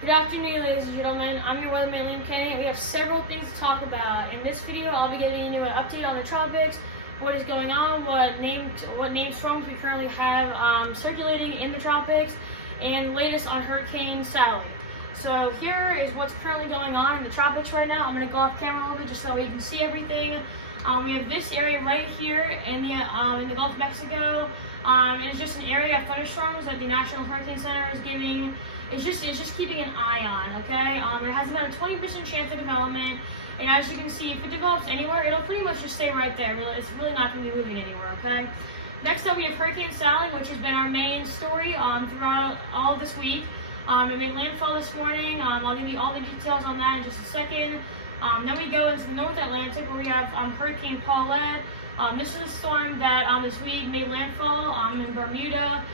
Good afternoon, ladies and gentlemen. I'm your weatherman, Liam Kenny, and we have several things to talk about. In this video, I'll be giving you an update on the tropics, what is going on, what named storms we currently have circulating in the tropics, and latest on Hurricane Sally. So here is what's currently going on in the tropics right now. I'm going to go off camera a little bit just so we can see everything. We have this area right here in the Gulf of Mexico. And it's just an area of thunderstorms that the National Hurricane Center is giving. It's just keeping an eye on, okay? It has about a 20% chance of development, and as you can see, if it develops anywhere, it'll pretty much just stay right there. It's really not going to be moving anywhere, okay? Next up, we have Hurricane Sally, which has been our main story throughout all of this week. It made landfall this morning. I'll give you all the details on that in just a second. Then we go into the North Atlantic, where we have Hurricane Paulette. This is a storm that this week made landfall in Bermuda.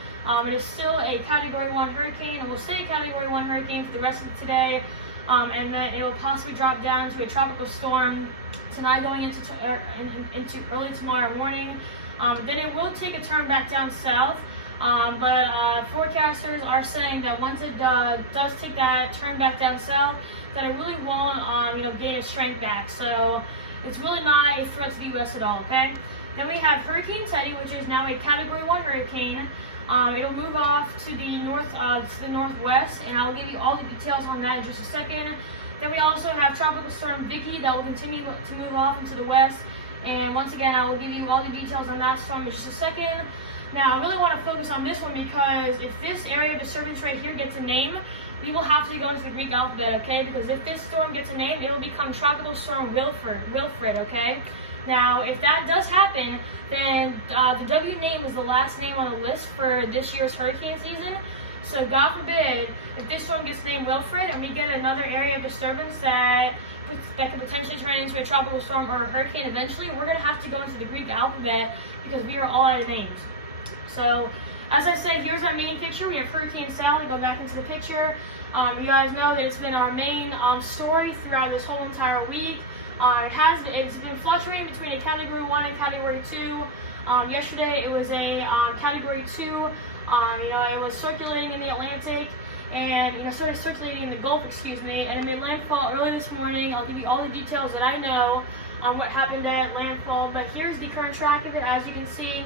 It is still a Category 1 hurricane, and will stay a Category 1 hurricane for the rest of today, and then it will possibly drop down to a tropical storm tonight going into early tomorrow morning. Then it will take a turn back down south, but forecasters are saying that once it does take that turn back down south, that it really won't gain its strength back. So it's really not a threat to the U.S. at all, okay? Then we have Hurricane Teddy, which is now a Category 1 hurricane. It'll move off to the northwest, and I'll give you all the details on that in just a second. Then we also have Tropical Storm Vicky that will continue to move off into the west, and once again, I will give you all the details on that storm in just a second. Now, I really want to focus on this one because if this area of disturbance right here gets a name, we will have to go into the Greek alphabet, okay? Because if this storm gets a name, it will become Tropical Storm Wilfred, okay? Now, if that does happen, then the W name is the last name on the list for this year's hurricane season. So, God forbid, if this storm gets named Wilfred and we get another area of disturbance that could potentially turn into a tropical storm or a hurricane eventually, we're going to have to go into the Greek alphabet because we are all out of names. So, as I said, here's our main picture. We have Hurricane Sally. Go back into the picture. You guys know that it's been our main story throughout this whole entire week. It's been fluctuating between a Category 1 and Category 2. Yesterday it was a Category 2. It was circulating in the Atlantic and sort of circulating in the Gulf, and it made landfall early this morning. I'll give you all the details that I know on what happened at landfall, but here's the current track of it. As you can see,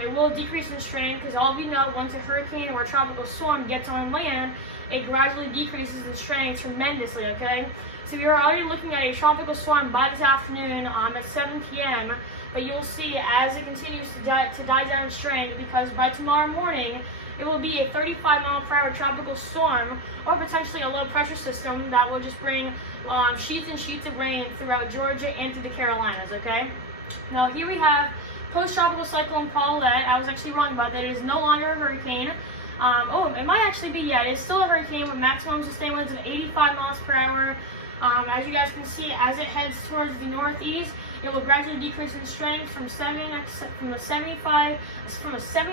it will decrease in strength because all of you know once a hurricane or a tropical storm gets on land, it gradually decreases in strength tremendously, okay? So we are already looking at a tropical storm by this afternoon at 7 p.m., but you'll see as it continues to die down in strength, because by tomorrow morning, it will be a 35-mile-per-hour tropical storm, or potentially a low-pressure system that will just bring sheets and sheets of rain throughout Georgia and through the Carolinas, okay? Now, here we have post-tropical cyclone Paulette. I was actually wrong about that. It is no longer a hurricane. It might actually be, it's still a hurricane with maximum sustained winds of 85 miles per hour. As you guys can see, as it heads towards the northeast, it will gradually decrease in strength from a 70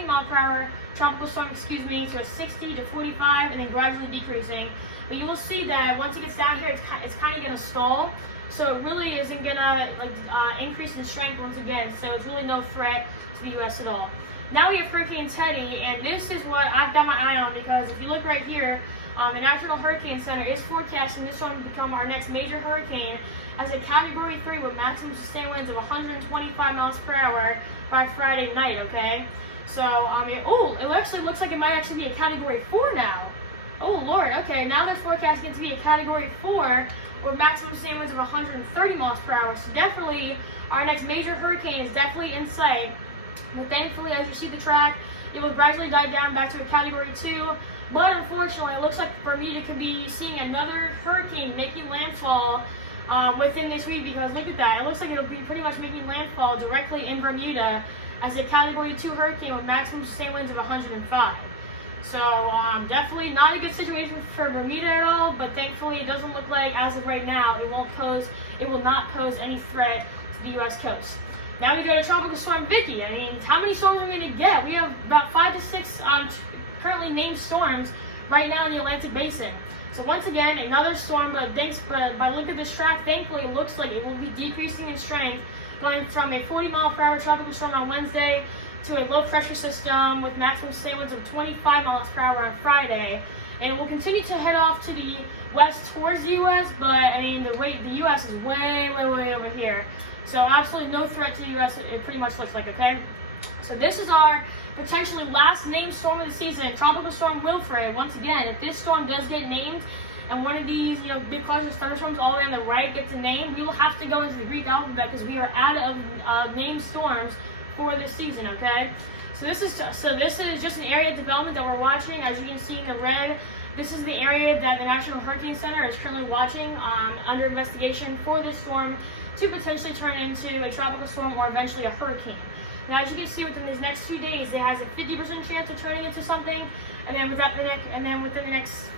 mile per hour tropical storm, to a 60 to 45, and then gradually decreasing. But you will see that once it gets down here, it's kind of going to stall. So it really isn't going to increase in strength once again. So it's really no threat to the U.S. at all. Now we have Hurricane Teddy, and this is what I've got my eye on, because if you look right here, the National Hurricane Center is forecasting this one to become our next major hurricane as a Category 3 with maximum sustained winds of 125 miles per hour by Friday night, okay? So, it actually looks like it might actually be a Category 4 now. Oh, Lord, okay, now they're forecasting it to be a Category 4 with maximum sustained winds of 130 miles per hour. So definitely, our next major hurricane is definitely in sight. But thankfully, as you see the track, it will gradually die down back to a Category 2. But unfortunately, it looks like Bermuda could be seeing another hurricane making landfall within this week, because look at that. It looks like it'll be pretty much making landfall directly in Bermuda as a Category 2 hurricane with maximum sustained winds of 105. So definitely not a good situation for Bermuda at all, but thankfully it doesn't look like, as of right now, it will not pose any threat to the U.S. coast. Now we go to Tropical Storm Vicky. I mean, how many storms are we going to get? We have about 5 to 6 currently named storms right now in the Atlantic Basin. So once again, another storm, but by look at this track, thankfully it looks like it will be decreasing in strength, going from a 40-mile-per-hour tropical storm on Wednesday to a low-pressure system with maximum sustained winds of 25 miles per hour on Friday. and it will continue to head off to the west towards the U.S., but I mean the U.S. is way over here, so absolutely no threat to the U.S. It pretty much looks like, okay? So this is our potentially last named storm of the season, Tropical Storm Wilfred. Once again, if this storm does get named, and one of these, big clusters, thunderstorms all the way on the right gets a name, we will have to go into the Greek alphabet because we are out of named storms for this season, okay? So this is just an area of development that we're watching. As you can see in the red, this is the area that the National Hurricane Center is currently watching under investigation for this storm to potentially turn into a tropical storm or eventually a hurricane. Now, as you can see, within these next 2 days, it has a 50% chance of turning into something, and then within the next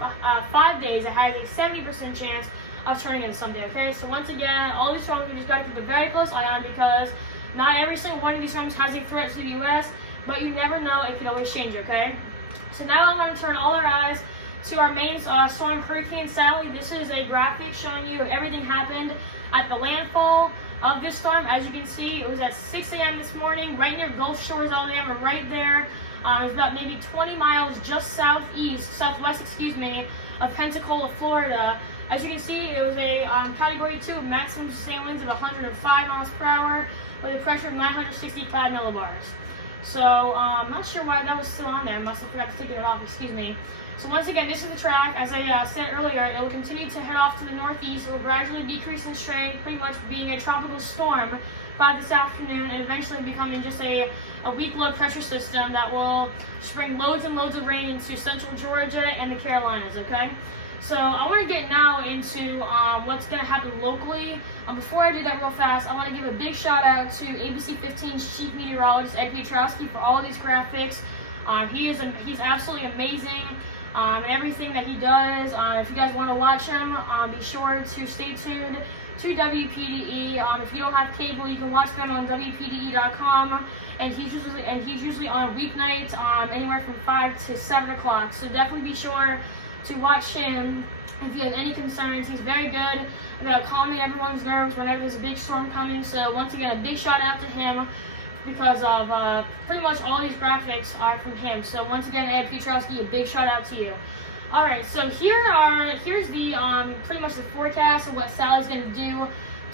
5 days, it has a 70% chance of turning into something. Okay, so once again, all these storms we just got to keep a very close eye on because not every single one of these storms has a threat to the U.S., but you never know; it could always change. Okay, so now I'm going to turn all our eyes to our main storm, Hurricane Sally. This is a graphic showing you everything happened at the landfall of this storm. As you can see, it was at 6 a.m. this morning, right near Gulf Shores, Alabama, right there. It's about maybe 20 miles just southwest, of Pensacola, Florida. As you can see, it was a Category 2 maximum sustained winds of 105 miles per hour with a pressure of 965 millibars. So, I'm not sure why that was still on there. I must have forgot to take it off, excuse me. So once again, this is the track. As I said earlier, it will continue to head off to the northeast. It will gradually decrease in strength, pretty much being a tropical storm by this afternoon, and eventually becoming just a weak low pressure system that will bring loads and loads of rain into central Georgia and the Carolinas, okay? So I want to get now into what's going to happen locally. Before I do that real fast, I want to give a big shout out to ABC 15's chief meteorologist, Ed Piotrowski, for all of these graphics. He's absolutely amazing. Everything that he does. If you guys want to watch him, be sure to stay tuned to WPDE. If you don't have cable, you can watch them on WPDE.com. And he's usually on weeknights, anywhere from 5 to 7 o'clock. So definitely be sure to watch him if you have any concerns. He's very good about calming everyone's nerves whenever there's a big storm coming. So once again, a big shout out to him, because of pretty much all these graphics are from him. So once again, Ed Piotrowski, a big shout out to you. All right, so here's the pretty much the forecast of what Sally's going to do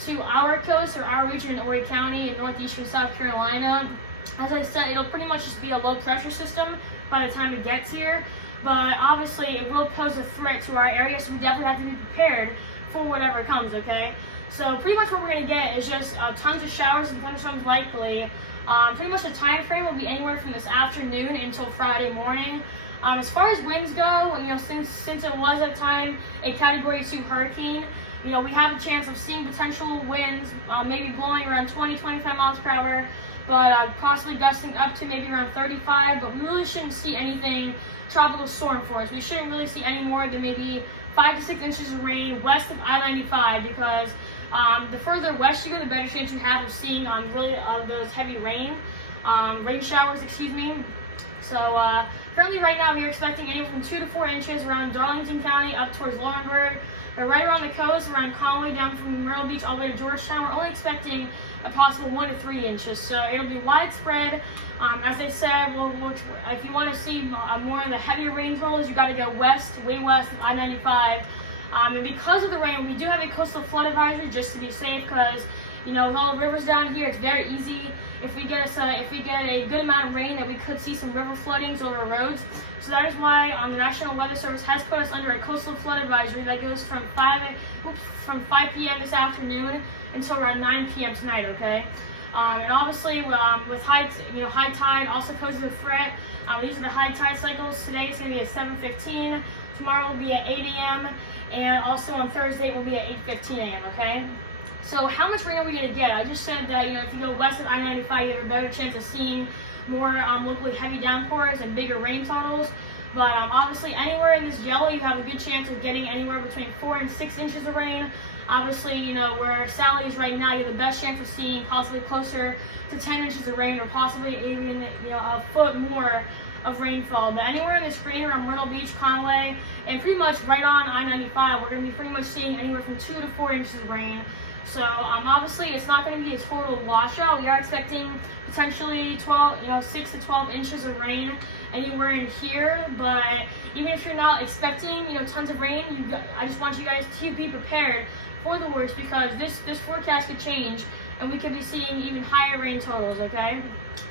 to our coast, or our region in Horry County in northeastern South Carolina. As I said, it'll pretty much just be a low pressure system by the time it gets here, but obviously it will pose a threat to our area, so we definitely have to be prepared for whatever comes, okay? So pretty much what we're going to get is just tons of showers and thunderstorms likely. Pretty much the time frame will be anywhere from this afternoon until Friday morning. As far as winds go, since it was at the time a Category 2 hurricane, we have a chance of seeing potential winds maybe blowing around 20-25 miles per hour, but possibly gusting up to maybe around 35. But we really shouldn't see anything tropical storm force. We shouldn't really see any more than maybe 5 to 6 inches of rain west of I-95, because the further west you go, the better chance you have of seeing those heavy rain showers, So currently right now we're expecting anywhere from 2 to 4 inches around Darlington County up towards Laurinburg. But right around the coast, around Conway, down from Myrtle Beach all the way to Georgetown, we're only expecting a possible 1 to 3 inches. So it'll be widespread. As I said, if you want to see more of the heavier rainfalls, you got to go west, way west of I-95. And because of the rain, we do have a coastal flood advisory just to be safe, because with all the rivers down here, it's very easy if we get a good amount of rain that we could see some river floodings over roads. So that is why the National Weather Service has put us under a coastal flood advisory that goes from 5 p.m. this afternoon until around 9 p.m. tonight. Okay. And obviously, with high tide also poses a threat. These are the high tide cycles. Today it's going to be at 7:15. Tomorrow will be at 8 a.m. And also on Thursday it will be at 8:15 a.m. Okay. So how much rain are we going to get? I just said that if you go west of I-95, you have a better chance of seeing more locally heavy downpours and bigger rain totals. But obviously, anywhere in this yellow, you have a good chance of getting anywhere between 4 and 6 inches of rain. Obviously, where Sally is right now, you have the best chance of seeing possibly closer to 10 inches of rain, or possibly even a foot more of rainfall. But anywhere in this green around Myrtle Beach, Conway, and pretty much right on I-95, we're going to be pretty much seeing anywhere from 2 to 4 inches of rain. So obviously it's not going to be a total washout. We are expecting potentially 6 to 12 inches of rain anywhere in here. But even if you're not expecting tons of rain, I just want you guys to be prepared for the worst, because this forecast could change and we could be seeing even higher rain totals. Okay,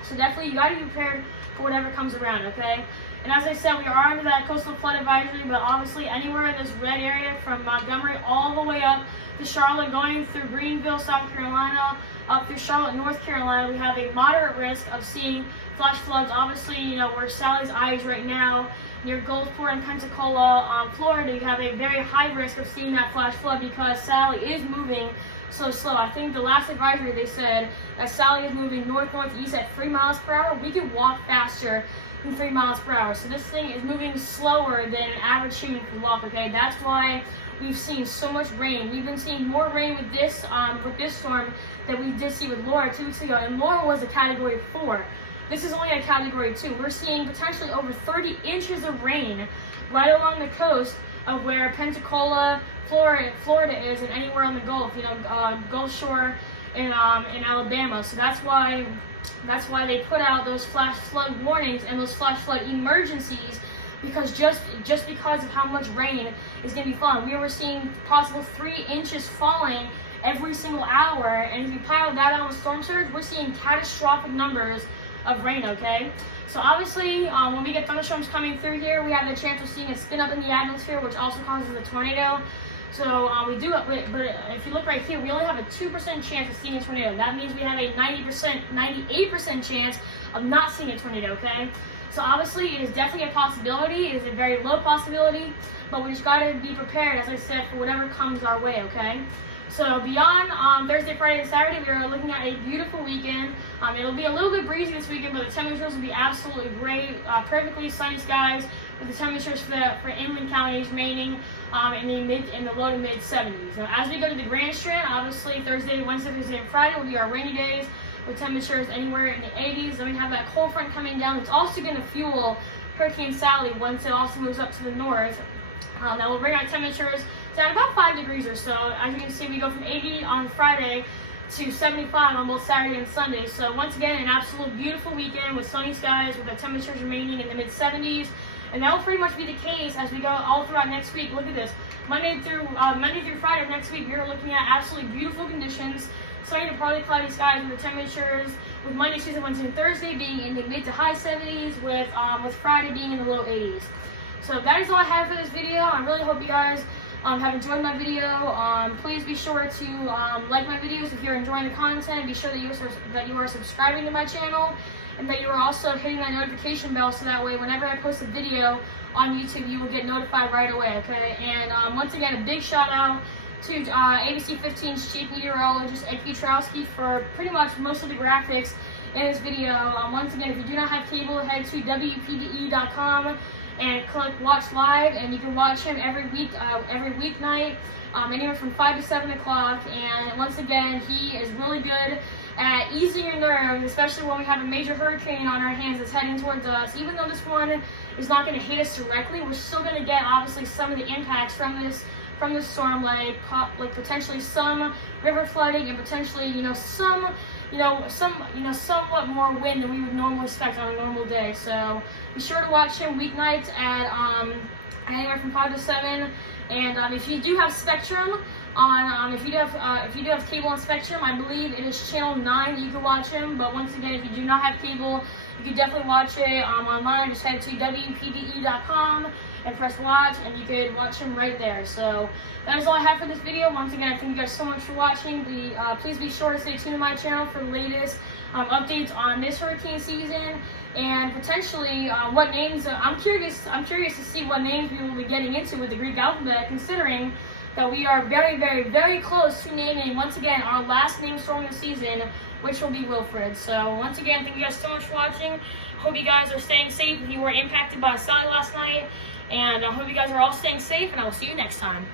so definitely you got to be prepared for whatever comes around. Okay. And as I said, we are under that coastal flood advisory, but obviously anywhere in this red area from Montgomery all the way up to Charlotte, going through Greenville, South Carolina, up through Charlotte, North Carolina, we have a moderate risk of seeing flash floods. Obviously, where Sally's eyes right now, near Gulfport and Pensacola, Florida, you have a very high risk of seeing that flash flood because Sally is moving so slow. I think the last advisory they said that Sally is moving north-northeast at 3 miles per hour. We could walk faster than 3 miles per hour. So this thing is moving slower than an average human can walk, okay? That's why we've seen so much rain. We've been seeing more rain with this storm than we did see with Laura 2 weeks ago. And Laura was a Category 4. This is only a Category 2. We're seeing potentially over 30 inches of rain right along the coast of where Pensacola, Florida is, and anywhere on the Gulf, Gulf Shore in Alabama. So that's why they put out those flash flood warnings and those flash flood emergencies, because just because of how much rain is going to be falling. We were seeing possible 3 inches falling every single hour, and if you pile that on with storm surge, we're seeing catastrophic numbers of rain, okay? So obviously, when we get thunderstorms coming through here, we have the chance of seeing a spin up in the atmosphere, which also causes a tornado. So we do, but if you look right here, we only have a 2% chance of seeing a tornado. That means we have a 98% chance of not seeing a tornado, okay? So obviously, it is definitely a possibility. It is a very low possibility, but we just gotta be prepared, as I said, for whatever comes our way, okay? So beyond Thursday, Friday, and Saturday, we are looking at a beautiful weekend. It'll be a little bit breezy this weekend, but the temperatures will be absolutely great. Perfectly sunny skies, with the temperatures for inland counties remaining in the low to mid 70s. Now, as we go to the Grand Strand, obviously Thursday, Wednesday, Thursday, and Friday will be our rainy days, with temperatures anywhere in the 80s. Then we have that cold front coming down. It's also going to fuel Hurricane Sally once it also moves up to the north. That will bring our temperatures down about 5 degrees or so. As you can see, we go from 80 on Friday to 75 on both Saturday and Sunday. So once again, an absolute beautiful weekend with sunny skies, with the temperatures remaining in the mid 70s. And that will pretty much be the case as we go all throughout next week. Look at this. Monday through Friday of next week, we're looking at absolutely beautiful conditions. Sunny to partly cloudy skies with the temperatures, with Monday, Tuesday, Wednesday, and Thursday being in the mid to high 70s, with Friday being in the low 80s. So that is all I have for this video. I really hope you guys have enjoyed my video. Please be sure to like my videos if you're enjoying the content. Be sure that you are subscribing to my channel, and that you are also hitting that notification bell, so that way whenever I post a video on YouTube, you will get notified right away, okay? And once again, a big shout out to ABC 15's chief meteorologist, Ed Pietrowski, for pretty much most of the graphics in this video. Once again, if you do not have cable, head to WPDE.com and click watch live, and you can watch him every weeknight, anywhere from 5 to 7 o'clock. And once again, he is really good at easing your nerves, especially when we have a major hurricane on our hands that's heading towards us. Even though this one is not going to hit us directly, we're still going to get obviously some of the impacts from this storm, like potentially some river flooding, and potentially somewhat more wind than we would normally expect on a normal day. So be sure to watch him weeknights at anywhere from 5 to 7. And if you do have Spectrum if you do have cable on Spectrum, I believe it is channel 9 that you can watch him. But once again, if you do not have cable, you can definitely watch it online. Just head to WPDE.com and press watch, and you can watch him right there. So that is all I have for this video. Once again, I thank you guys so much for watching. Please be sure to stay tuned to my channel for the latest updates on this hurricane season, and potentially what names. I'm curious to see what names we will be getting into with the Greek alphabet, considering that we are very, very, very close to naming, once again, our last name storm of the season, which will be Wilfred. So once again, thank you guys so much for watching. Hope you guys are staying safe if you were impacted by Sally last night. And I hope you guys are all staying safe, and I will see you next time.